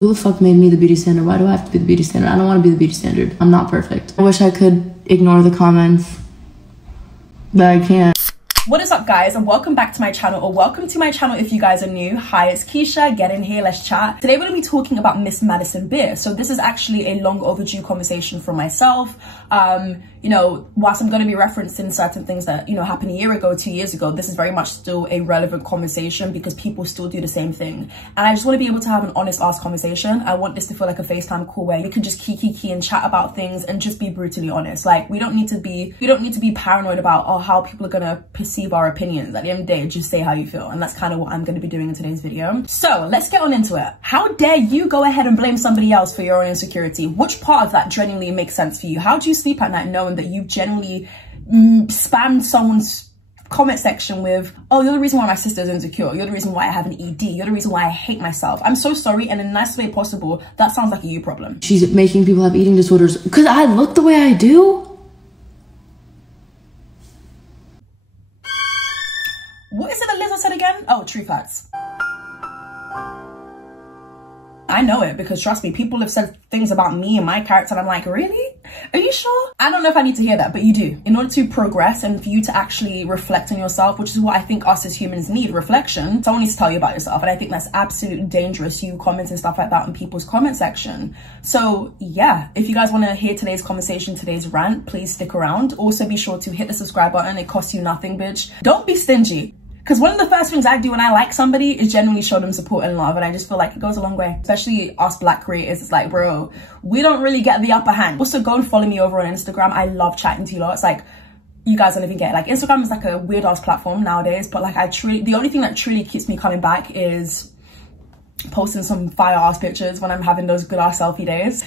Who the fuck made me the beauty standard? Why do I have to be the beauty standard? I don't want to be the beauty standard. I'm not perfect. I wish I could ignore the comments, but I can't. What is up, guys, and welcome back to my channel, or welcome to my channel if you guys are new. Hi, it's Keisha. Get in here, let's chat. Today we're going to be talking about Miss Madison Beer. So this is actually a long overdue conversation from myself. You know, whilst I'm going to be referencing certain things that, you know, happened a year ago, 2 years ago, this is very much still a relevant conversation because people still do the same thing. And I just want to be able to have an honest ass conversation. I want this to feel like a FaceTime call where we can just key and chat about things and just be brutally honest. Like, we don't need to be paranoid about, oh, how people are going to perceive our opinions. At the end of the day, just say how you feel. And that's kind of what I'm going to be doing in today's video. So let's get on into it. How dare you go ahead and blame somebody else for your own insecurity? Which part of that genuinely makes sense for you? How do you sleep at night knowing that you've genuinely spammed someone's comment section with, oh, you're the reason why my sister's insecure, you're the reason why I have an ED, you're the reason why I hate myself? I'm so sorry, and in the nicest way possible, that sounds like a you problem. She's making people have eating disorders because I look the way I do? What is it that Liza said again? Oh, true facts. I know it because, trust me, people have said things about me and my character and I'm like, really? Are you sure? I don't know if I need to hear that, but you do. In order to progress and for you to actually reflect on yourself, which is what I think us as humans need, reflection, someone needs to tell you about yourself. And I think that's absolutely dangerous, you commenting stuff like that in people's comment section. So yeah, if you guys want to hear today's conversation, today's rant, please stick around. Also be sure to hit the subscribe button. It costs you nothing, bitch. Don't be stingy. Because one of the first things I do when I like somebody is generally show them support and love. And I just feel like it goes a long way. Especially us black creators. It's like, bro, we don't really get the upper hand. Also, go and follow me over on Instagram. I love chatting to you lot. It's like, you guys don't even get it. Like, Instagram is like a weird ass platform nowadays. But like, the only thing that truly keeps me coming back is posting some fire ass pictures when I'm having those good ass selfie days.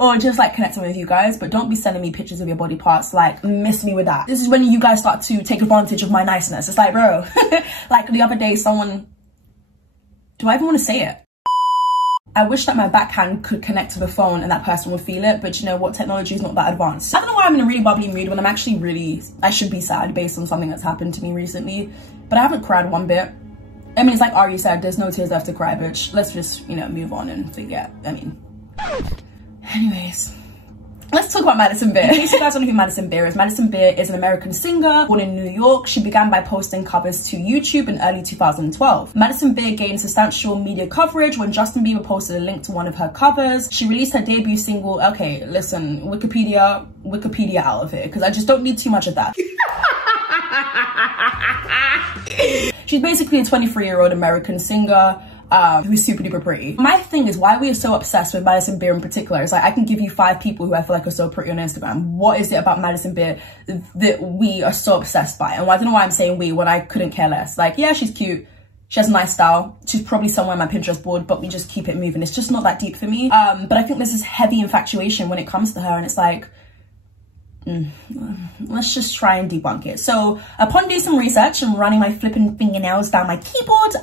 Or just like connecting with you guys, but don't be sending me pictures of your body parts. Like, miss me with that. This is when you guys start to take advantage of my niceness. It's like, bro, like the other day someone, do I even want to say it? I wish that my backhand could connect to the phone and that person would feel it, but you know what, technology is not that advanced. I don't know why I'm in a really bubbly mood when I'm actually I should be sad based on something that's happened to me recently, but I haven't cried one bit. I mean, it's like Ari said, there's no tears left to cry, bitch. Let's just, you know, move on and forget. I mean, anyways, let's talk about Madison Beer. In case you guys don't know who Madison Beer is an American singer born in New York. She began by posting covers to YouTube in early 2012. Madison Beer gained substantial media coverage when Justin Bieber posted a link to one of her covers. She released her debut single. Okay, listen, Wikipedia out of here, because I just don't need too much of that. She's basically a 23-year-old American singer who is super duper pretty. My thing is why we are so obsessed with Madison Beer in particular. It's like, I can give you 5 people who I feel like are so pretty on Instagram. What is it about Madison Beer that we are so obsessed by? And I don't know why I'm saying we when I couldn't care less. Like, yeah, she's cute. She has a nice style. She's probably somewhere on my Pinterest board, but we just keep it moving. It's just not that deep for me. But I think there's this heavy infatuation when it comes to her, and it's like, let's just try and debunk it. So upon doing some research and running my flipping fingernails down my keyboard,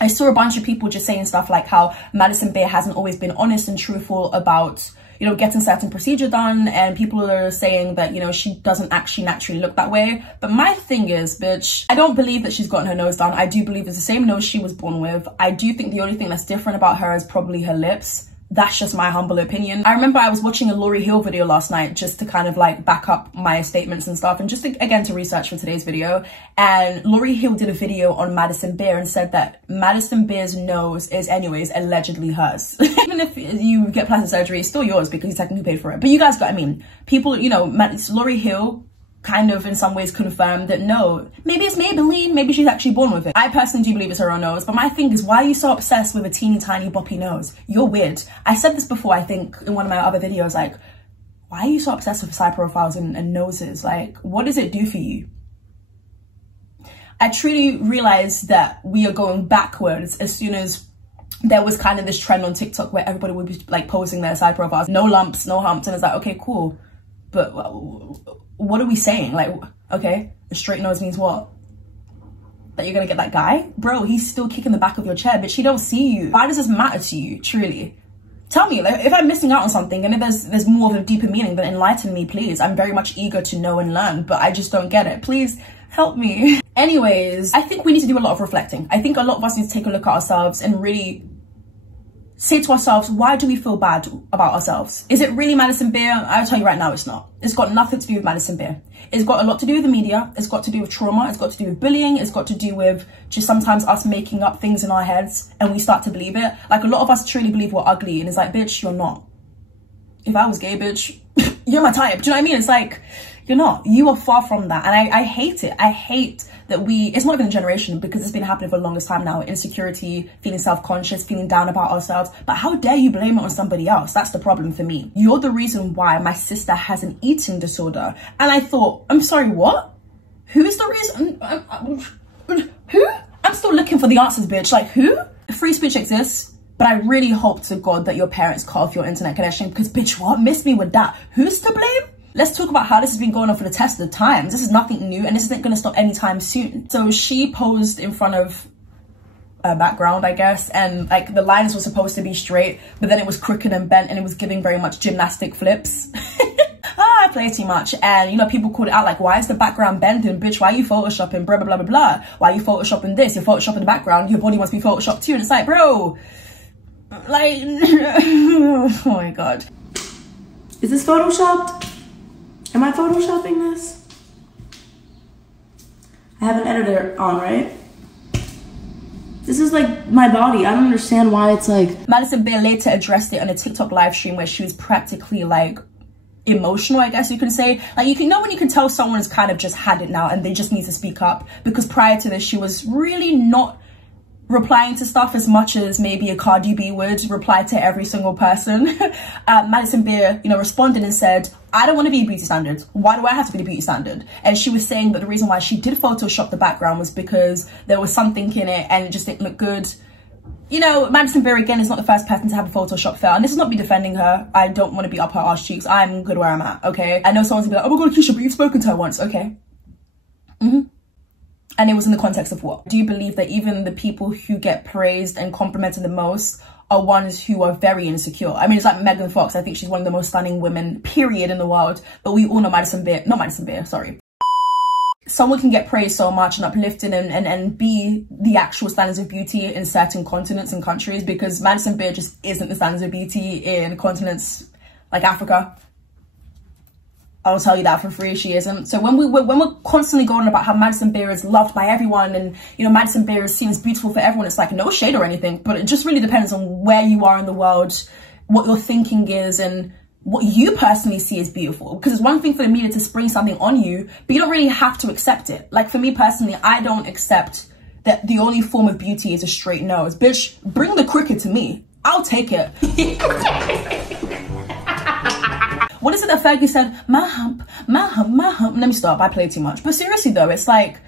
I saw a bunch of people just saying stuff like how Madison Beer hasn't always been honest and truthful about, you know, getting certain procedure done, and people are saying that, you know, she doesn't actually naturally look that way. But my thing is, bitch, I don't believe that she's gotten her nose done. I do believe it's the same nose she was born with. I do think the only thing that's different about her is probably her lips. That's just my humble opinion. I remember I was watching a Lauryn Hill video last night just to kind of like back up my statements and stuff, and just to, again, to research for today's video. And Lauryn Hill did a video on Madison Beer and said that Madison Beer's nose is anyways allegedly hers. Even if you get plastic surgery, it's still yours because you technically paid for it. But you guys got, I mean, people, you know, Lauryn Hill kind of in some ways confirmed that no, maybe it's Maybelline, maybe she's actually born with it. I personally do believe it's her own nose, but my thing is, why are you so obsessed with a teeny tiny boppy nose? You're weird. I said this before, I think, in one of my other videos, like, why are you so obsessed with side profiles and noses? Like, what does it do for you? I truly realized that we are going backwards as soon as there was kind of this trend on TikTok where everybody would be like posting their side profiles, no lumps, no humps, and it's like, okay, cool, but what are we saying? Like, okay, a straight nose means what? That you're gonna get that guy? Bro, he's still kicking the back of your chair, bitch. He don't see you. Why does this matter to you, truly? Tell me, like, if I'm missing out on something and if there's more of a deeper meaning, then enlighten me, please. I'm very much eager to know and learn, but I just don't get it. Please help me. Anyways, I think we need to do a lot of reflecting. I think a lot of us need to take a look at ourselves and really say to ourselves, why do we feel bad about ourselves? Is it really Madison Beer? I'll tell you right now, it's not. It's got nothing to do with Madison Beer. It's got a lot to do with the media. It's got to do with trauma. It's got to do with bullying. It's got to do with just sometimes us making up things in our heads and we start to believe it. Like, a lot of us truly believe we're ugly, and it's like, bitch, you're not. If I was gay, bitch, you're my type. Do you know what I mean? It's like, you're not. You are far from that. And I hate it. I hate that it's not even a generation, because it's been happening for the longest time now. Insecurity, feeling self-conscious, feeling down about ourselves. But how dare you blame it on somebody else? That's the problem for me. You're the reason why my sister has an eating disorder. And I thought, I'm sorry, what? Who is the reason? Who? I'm still looking for the answers, bitch. Like, who? Free speech exists. But I really hope to God that your parents cut off your internet connection, because bitch, what? Miss me with that. Who's to blame? Let's talk about how this has been going on for the test of the times. This is nothing new, and this isn't going to stop anytime soon. So she posed in front of a background, I guess, and like the lines were supposed to be straight, but then it was crooked and bent, and it was giving very much gymnastic flips. I play too much. And you know, people called it out like, why is the background bending? Bitch, why are you photoshopping? Blah, blah, blah, blah, blah. Why are you photoshopping this? You're photoshopping the background. Your body must be photoshopped too. And it's like, bro, like, oh my God. Is this photoshopped? Am I photoshopping this? I have an editor on, right? This is like my body. I don't understand why it's like... Madison Beer later addressed it on a TikTok live stream where she was practically like emotional, I guess you can say. Like, you can know when you can tell someone's kind of just had it now and they just need to speak up, because prior to this she was really not replying to stuff as much as maybe a Cardi B would reply to every single person. Madison Beer, you know, responded and said, I don't want to be a beauty standard. Why do I have to be the beauty standard? And she was saying that the reason why she did Photoshop the background was because there was something in it and it just didn't look good. You know, Madison Beer, again, is not the first person to have a Photoshop fail. And this is not me defending her. I don't want to be up her arse cheeks. I'm good where I'm at, okay? I know someone's gonna be like, oh my God, Keisha, but you've spoken to her once, okay? And it was in the context of what? Do you believe that even the people who get praised and complimented the most are ones who are very insecure? I mean, it's like Megan Fox. I think she's one of the most stunning women, period, in the world. But we all know Madison Beer, not Madison Beer, sorry. Someone can get praised so much and uplifted and be the actual standards of beauty in certain continents and countries, because Madison Beer just isn't the standards of beauty in continents like Africa. I'll tell you that for free, she isn't. So when we're constantly going about how Madison Beer is loved by everyone and, you know, Madison Beer is seen as beautiful for everyone, it's like no shade or anything, but it just really depends on where you are in the world, what your thinking is, and what you personally see as beautiful. Because it's one thing for the media to spring something on you, but you don't really have to accept it. Like, for me personally, I don't accept that the only form of beauty is a straight nose. Bitch, bring the crooked to me. I'll take it. What is it that Fergie said? My hump, my hump, my hump. Let me stop, I play too much. But seriously though, it's like,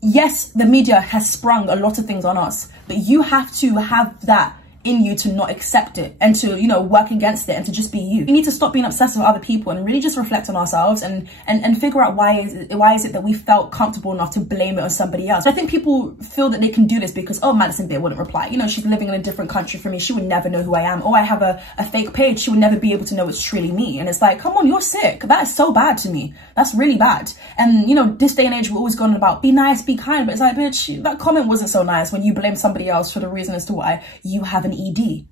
yes, the media has sprung a lot of things on us, but you have to have that in you to not accept it and to, you know, work against it and to just be you. We need to stop being obsessed with other people and really just reflect on ourselves and figure out why is it that we felt comfortable enough to blame it on somebody else. I think people feel that they can do this because, oh, Madison Beer wouldn't reply. You know, she's living in a different country from me. She would never know who I am. Oh, I have a fake page. She would never be able to know it's truly me. And it's like, come on, you're sick. That is so bad to me. That's really bad. And, you know, this day and age, we're always going about be nice, be kind. But it's like, bitch, that comment wasn't so nice when you blame somebody else for the reason as to why you have an ED.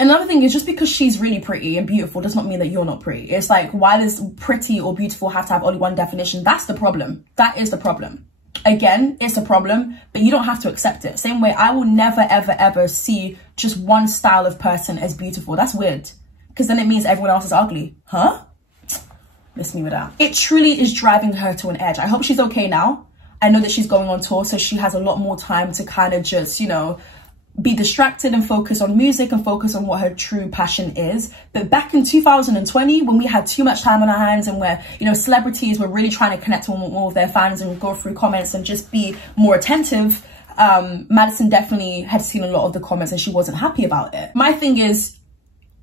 Another thing is, just because she's really pretty and beautiful does not mean that you're not pretty. It's like, why does pretty or beautiful have to have only one definition? That's the problem. That is the problem. Again, it's a problem, but you don't have to accept it. Same way, I will never, ever, ever see just one style of person as beautiful. That's weird, because then it means everyone else is ugly. Huh? Miss me with that. It truly is driving her to an edge. I hope she's okay now. I know that she's going on tour, so she has a lot more time to kind of just, you know, be distracted and focus on music and focus on what her true passion is. But back in 2020, when we had too much time on our hands and where, you know, celebrities were really trying to connect with more of their fans and go through comments and just be more attentive, Madison definitely had seen a lot of the comments and she wasn't happy about it. My thing is,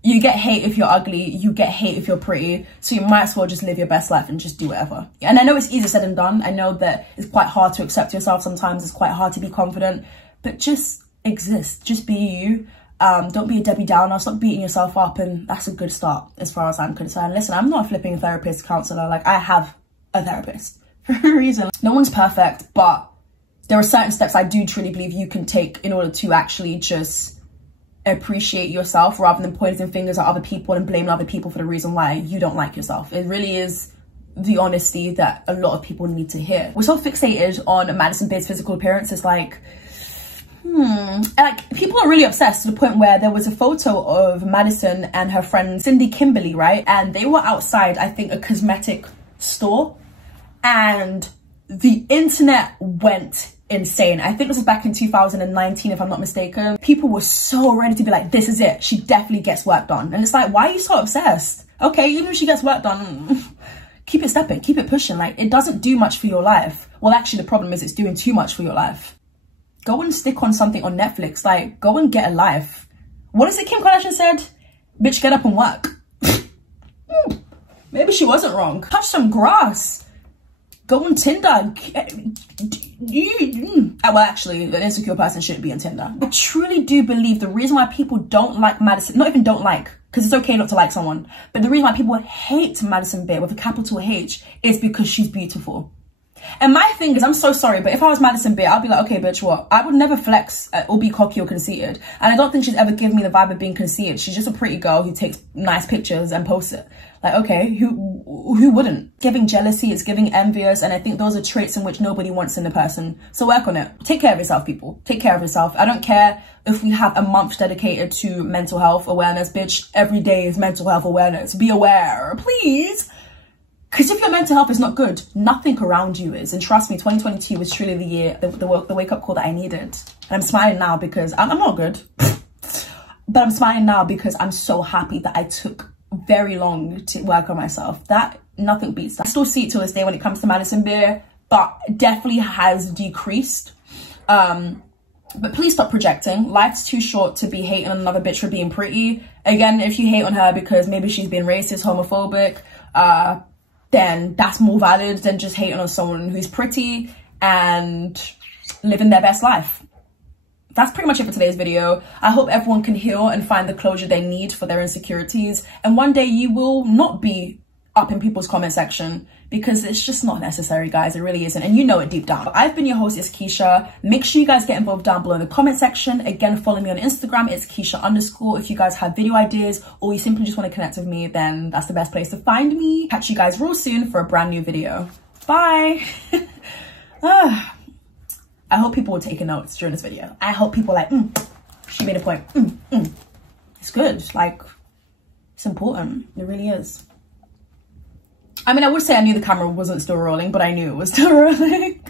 you get hate if you're ugly, you get hate if you're pretty, so you might as well just live your best life and just do whatever. And I know it's easier said than done. I know that it's quite hard to accept yourself sometimes, it's quite hard to be confident, but just exist, just be you. Don't be a Debbie Downer, stop beating yourself up, and that's a good start as far as I'm concerned. Listen, I'm not a flipping therapist, counselor, like I have a therapist for a reason. No one's perfect, but there are certain steps I do truly believe you can take in order to actually just appreciate yourself, rather than pointing fingers at other people and blaming other people for the reason why you don't like yourself. It really is the honesty that a lot of people need to hear. We're so fixated on Madison Beer's physical appearance. It's like, like, people are really obsessed to the point where there was a photo of Madison and her friend Cindy Kimberly, right? And they were outside, I think, a cosmetic store, and the internet went insane. I think this was back in 2019, if I'm not mistaken. People were so ready to be like, this is it. She definitely gets work done. And it's like, why are you so obsessed? Okay, even if she gets work done, keep it stepping, keep it pushing. Like, it doesn't do much for your life. Well, actually, the problem is it's doing too much for your life. Go and stick on something on Netflix. Like, go and get a life. What is it Kim Kardashian said? Bitch, get up and work. Maybe she wasn't wrong. Touch some grass. Go on Tinder. Well, actually, an insecure person shouldn't be on Tinder. I truly do believe the reason why people don't like Madison, not even don't like, because it's okay not to like someone, but the reason why people hate Madison Beer with a capital H is because she's beautiful. And my thing is, I'm so sorry, but if I was Madison Beer, I'd be like, okay, bitch, what? I would never flex or be cocky or conceited. And I don't think she's ever given me the vibe of being conceited. She's just a pretty girl who takes nice pictures and posts it. Like, okay, who wouldn't? Giving jealousy, it's giving envious, and I think those are traits in which nobody wants in a person. So work on it. Take care of yourself, people. Take care of yourself. I don't care if we have a month dedicated to mental health awareness, bitch. Every day is mental health awareness. Be aware, please. Because if your mental health is not good, nothing around you is. And trust me, 2022 was truly the year, the wake-up call that I needed. And I'm smiling now because I'm not good. But I'm smiling now because I'm so happy that I took very long to work on myself. That, nothing beats that. I still see it to this day when it comes to Madison Beer, but definitely has decreased. But please stop projecting. Life's too short to be hating on another bitch for being pretty. Again, if you hate on her because maybe she's been racist, homophobic, then that's more valid than just hating on someone who's pretty and living their best life. That's pretty much it for today's video. I hope everyone can heal and find the closure they need for their insecurities. And one day you will not be up in people's comment section, because it's just not necessary, guys. It really isn't. And you know it deep down. I've been your host, ItzKeisha. Make sure you guys get involved down below in the comment section. Again, follow me on Instagram. It's Keisha_. If you guys have video ideas or you simply just want to connect with me, then that's the best place to find me. Catch you guys real soon for a brand new video. Bye. I hope people were taking notes during this video. I hope people like, she made a point. It's good. Like, it's important. It really is. I mean, I would say I knew the camera wasn't still rolling, but I knew it was still rolling.